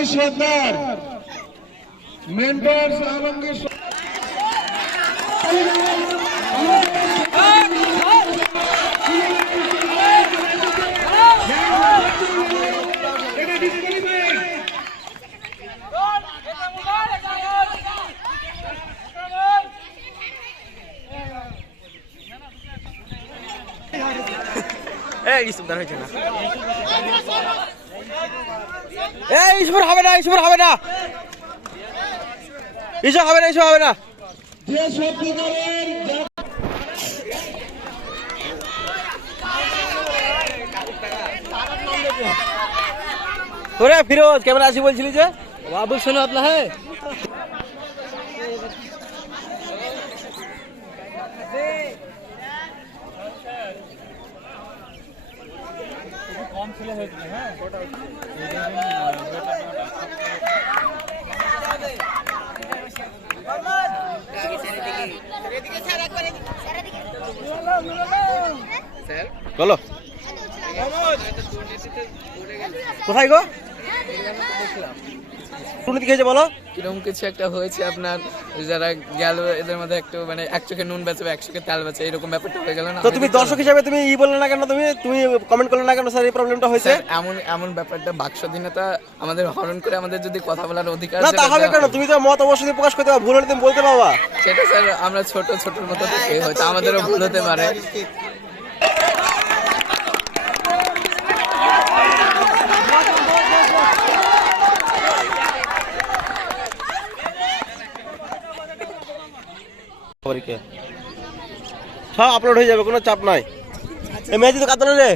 আলমগীর সর্দার, mentors Alamgir হবে না, ইসব হবে না, ইসব হবে না, ইসব হবে না। যে সত্যিকারের ওরে ফিরোজ কেমন আছি বলছিলি যে? बाबू सुनो अपना है বলো কোথায় গো? দুর্নীতি খেয়েছে বলো। কিরকম কিছু একটা হয়েছে আপনার, যারা গেল এদের মধ্যে একটু মানে এক চোখে নুন বেচবে এক চোখে তেল বেচে এরকম ব্যাপারটা হয়ে গেল না। তো তুমি দর্শক হিসাবে তুমি বললে না কেন, তুমি কমেন্ট করলে না কেন স্যার এই প্রবলেমটা হয়েছে? এমন এমন ব্যাপারটা বাক স্বাধীনতা আমাদের হরণ করে আমাদের যদি কথা বলার অধিকার না তা হবে কেন? তুমি তো মত অবশ্যই প্রকাশ করতে পারো, ভুল হলে তুমি বলতে পারবা। সেটা স্যার আমরা ছোটর মতো থেকে হয়তো আমাদেরও ভুল হতে পারে। সব আপলোড হয়ে যাবে, কোনো চাপ নাই। এই মেয়েজি তো কাতলে রে,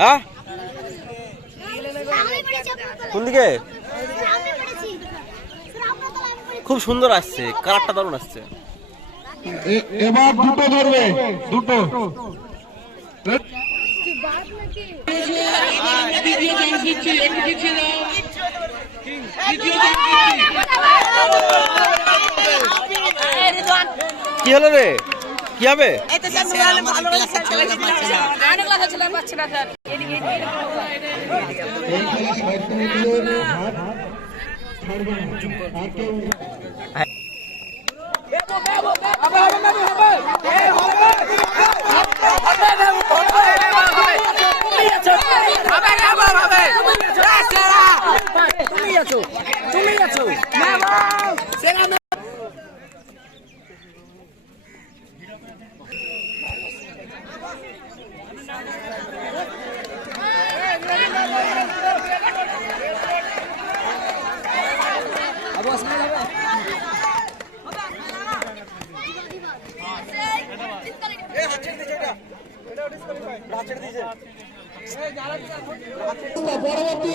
হ্যাঁ কোন দিকে? খুব সুন্দর আসছে, কালারটা দারুণ আসছে। এবার দুটো ধরবে, দুটো কি হলো রে, কি হবে? পরবর্তী